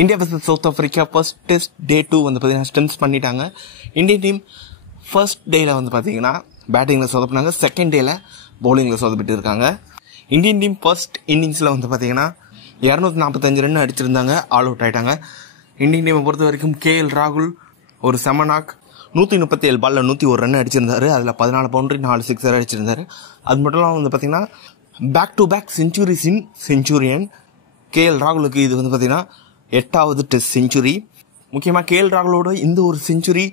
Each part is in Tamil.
India vs south Africa first test டே 2 வந்து பார்த்தீங்கன்னா ஸ்ட்ரென்த்ஸ் பண்ணிட்டாங்க. இந்தியன் டீம் ஃபர்ஸ்ட் டேயில் வந்து பார்த்தீங்கன்னா பேட்டிங்கில் சொதப்பினாங்க, செகண்ட் டேயில் பவுலிங்கில் சொதப்பிட்டு இருக்காங்க. இந்தியன் டீம் ஃபர்ஸ்ட் இன்னிங்ஸில் வந்து பார்த்தீங்கன்னா 245 ரன் அடிச்சிருந்தாங்க, ஆல் அவுட் ஆகிட்டாங்க. இந்தியன் டீமை பொறுத்த வரைக்கும் KL ராகுல் ஒரு செமனாக் 137 பாலில் 101 ரன் அடிச்சிருந்தாரு. அதில் 14 பவுண்டரி 4 சிக்ஸர் அடிச்சிருந்தாரு. அது மட்டும் இல்லாமல் வந்து பார்த்தீங்கன்னா back to back centuries in Centurion. KL ராகுலுக்கு இது வந்து பார்த்தீங்கன்னா 8வது டெஸ்ட் செஞ்சுரி. முக்கியமாக KL ராகுலோட இந்த ஒரு செஞ்சுரி,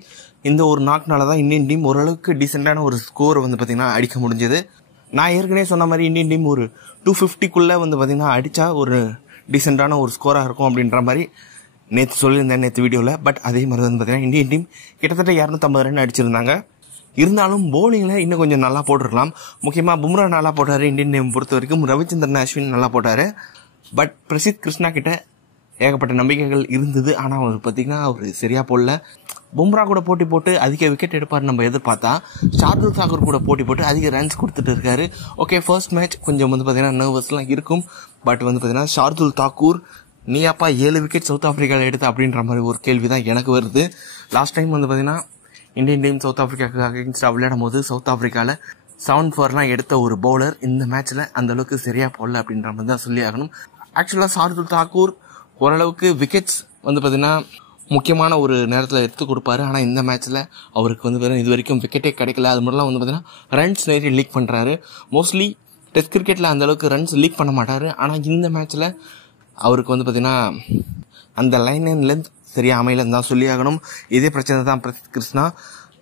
இந்த ஒரு நாக்னால தான் இந்தியன் டீம் ஓரளவுக்கு டீசெண்டான ஒரு ஸ்கோர் வந்து பார்த்தீங்கன்னா அடிக்க முடிஞ்சது. நான் ஏற்கனவே சொன்ன மாதிரி இந்தியன் டீம் ஒரு 250க்குள்ளே வந்து பார்த்தீங்கன்னா அடித்தா ஒரு டீசெண்டான ஒரு ஸ்கோராக இருக்கும் அப்படின்ற மாதிரி நேற்று சொல்லியிருந்தேன், நேற்று வீடியோவில். பட் அதே மாதிரி வந்து பார்த்தீங்கன்னா இந்தியன் டீம் கிட்டத்தட்ட 250 ரன் அடிச்சிருந்தாங்க. இருந்தாலும் பவுலிங்கில் இன்னும் கொஞ்சம் நல்லா போட்டிருக்கலாம். முக்கியமாக பும்ரா நல்லா போட்டார். இந்தியன் டீம் பொறுத்த வரைக்கும் ரவிச்சந்திரன் அஸ்வின் நல்லா போட்டார். பட் பிரசித் கிருஷ்ணா கிட்ட ஏகப்பட்ட நம்பிக்கைகள் இருந்தது. ஆனால் அவர் பார்த்தீங்கன்னா அவர் சரியாக போடல. பும்ரா கூட போட்டி போட்டு அதிக விக்கெட் எடுப்பார் நம்ம எதிர்பார்த்தா, ஷார்துல் தாக்கூர் கூட போட்டி போட்டு அதிக ரன்ஸ் கொடுத்துட்டு இருக்காரு. ஓகே, ஃபர்ஸ்ட் மேட்ச் கொஞ்சம் வந்து பார்த்தீங்கன்னா நர்வஸ்லாம் இருக்கும். பட் வந்து பார்த்தீங்கன்னா ஷார்துல் தாக்கூர் நீயாப்பா 7 விக்கெட் சவுத் ஆப்பிரிக்காவில் எடுத்த அப்படின்ற மாதிரி ஒரு கேள்வி தான் எனக்கு வருது. லாஸ்ட் டைம் வந்து பார்த்தீங்கன்னா இந்தியன் டீம் சவுத் ஆப்பிரிக்காவுக்கு அகேன்ஸ்டாக விளையாடும் போது சவுத் ஆப்பிரிக்காவில் 7-4 எடுத்த ஒரு பவுலர் இந்த மேட்ச்சில் அந்தளவுக்கு சரியாக போடல அப்படின்ற மாதிரி தான் சொல்லி ஆகணும். ஆக்சுவலாக ஷார்துல் தாக்கூர் ஓரளவுக்கு விக்கெட்ஸ் வந்து பார்த்தீங்கன்னா முக்கியமான ஒரு நேரத்தில் எடுத்து கொடுப்பாரு. ஆனால் இந்த மேட்ச்சில் அவருக்கு வந்து பார்த்தீங்கன்னா இது வரைக்கும் விக்கெட்டே கிடைக்கல. அது மட்டும் வந்து பார்த்தீங்கன்னா ரன்ஸ் நிறைய லீக் பண்ணுறாரு. மோஸ்ட்லி டெஸ்ட் கிரிக்கெட்டில் அந்தளவுக்கு ரன்ஸ் லீக் பண்ண மாட்டார். ஆனால் இந்த மேட்ச்சில் அவருக்கு வந்து பார்த்தீங்கன்னா அந்த லைன் அண்ட் லென்த் சரியாக அமையலன்னு தான் சொல்லி ஆகணும். இதே பிரச்சனை தான் பிரசித் கிருஷ்ணா.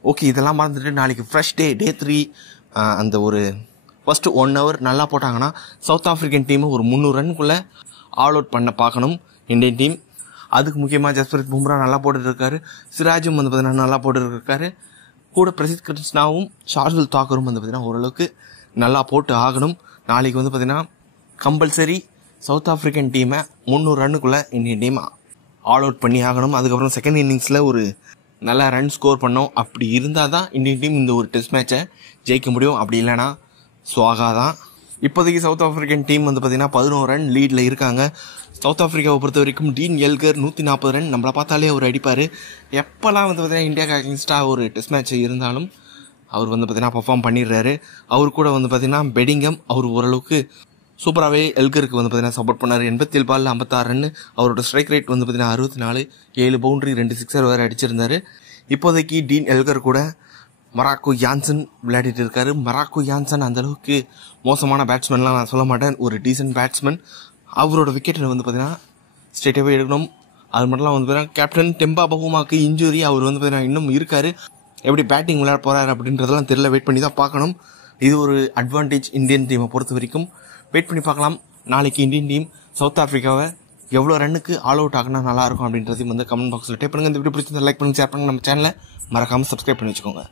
ஓகே, இதெல்லாம் மறந்துட்டு நாளைக்கு ஃப்ரெஷ் டே 3 அந்த ஒரு ஃபர்ஸ்ட் 1 hour நல்லா போட்டாங்கன்னா சவுத் ஆப்பிரிக்கன் டீமை ஒரு 300 ரன்குள்ளே ஆல் அவுட் பண்ண பார்க்கணும் இந்தியன் டீம். அதுக்கு முக்கியமாக ஜஸ்பிரித் பும்ரா நல்லா போட்டுட்டு இருக்காரு, சிராஜும் வந்து பார்த்தீங்கன்னா நல்லா போட்டுட்டு இருக்காரு. கூட பிரசித் கிருஷ்ணாவும் ஷார்துல் தாக்கூரும் வந்து பார்த்தீங்கன்னா ஓரளவுக்கு நல்லா போட்டு ஆகணும். நாளைக்கு வந்து பார்த்தீங்கன்னா கம்பல்சரி சவுத் ஆப்பிரிக்கன் டீமை 300 ரன்னுக்குள்ளே இந்தியன் டீம் ஆல் அவுட் பண்ணி ஆகணும். அதுக்கப்புறம் செகண்ட் இன்னிங்ஸில் ஒரு நல்லா ரன் ஸ்கோர் பண்ணோம். அப்படி இருந்தால் தான் இந்தியன் டீம் இந்த ஒரு டெஸ்ட் மேட்சை ஜெயிக்க முடியும். அப்படி இல்லைனா சுவாகா தான். இப்போதைக்கு சவுத் ஆப்பிரிக்கன் டீம் வந்து பார்த்தீங்கன்னா 11 ரன் லீடில் இருக்காங்க. சவுத் ஆப்பிரிக்காவை பொறுத்த வரைக்கும் டீன் எல்கர் 140 ரன் நம்மளை பார்த்தாலே அவர் அடிப்பார். எப்போல்லாம் வந்து பார்த்தீங்கன்னா இந்தியாவுக்கு அகேன்ஸ்டாக ஒரு டெஸ்ட் மேட்ச் இருந்தாலும் அவர் வந்து பார்த்தீங்கன்னா பர்ஃபார்ம் பண்ணிடுறாரு. அவர் கூட வந்து பார்த்தீங்கன்னா பெடிங்கம் அவர் ஓரளவுக்கு சூப்பராகவே எல்கருக்கு வந்து பார்த்தீங்கன்னா சப்போர்ட் பண்ணார். 87 பாலில் 56 ரன். அவரோட ஸ்ட்ரைக் ரேட் வந்து பார்த்தீங்கன்னா 64, 7 பவுண்டரி 2 சிக்ஸர் வேறு அடிச்சிருந்தார். இப்போதைக்கு டீன் எல்கர் கூட மராக்கோ யான்சன் விளையாடிட்டு இருக்காரு. மராக்கோ யான்சன் அந்தளவுக்கு மோசமான பேட்ஸ்மேன்லாம் நான் சொல்ல மாட்டேன், ஒரு டீசென்ட் பேட்ஸ்மேன். அவரோட விக்கெட்டில் வந்து பார்த்தீங்கன்னா ஸ்ட்ரெயிட்டாகவே எடுக்கணும். அது மட்டும் வந்து பார்த்தீங்கன்னா கேப்டன் டெம்பா பவுமாக்கு இன்ஜுரி, அவர் வந்து பார்த்தீங்கன்னா இன்னும் இருக்கார். எப்படி பேட்டிங் விளையாட போகிறார் அப்படின்றதெல்லாம் தெரியல, வெயிட் பண்ணி தான் பார்க்கணும். இது ஒரு அட்வான்டேஜ் இந்தியன் டீமை பொறுத்த வரைக்கும். வெயிட் பண்ணி பார்க்கலாம் நாளைக்கு இந்தியன் டீம் சவுத் ஆப்பிரிக்காவை எவ்வளோ ரன்னுக்கு ஆல் அவுட் ஆகினா நல்லாயிருக்கும் அப்படின்றதையும் வந்து கமெண்ட் பாக்ஸில் டைப் பண்ணுங்கள். இந்த வீடியோ பிடிச்சிருந்தா லைக் பண்ணுங்கள், ஷேர் பண்ணுங்கள். நம்ம சேனலை மறக்காமல் சப்ஸ்கிரைப் பண்ணி வச்சுக்கோங்க.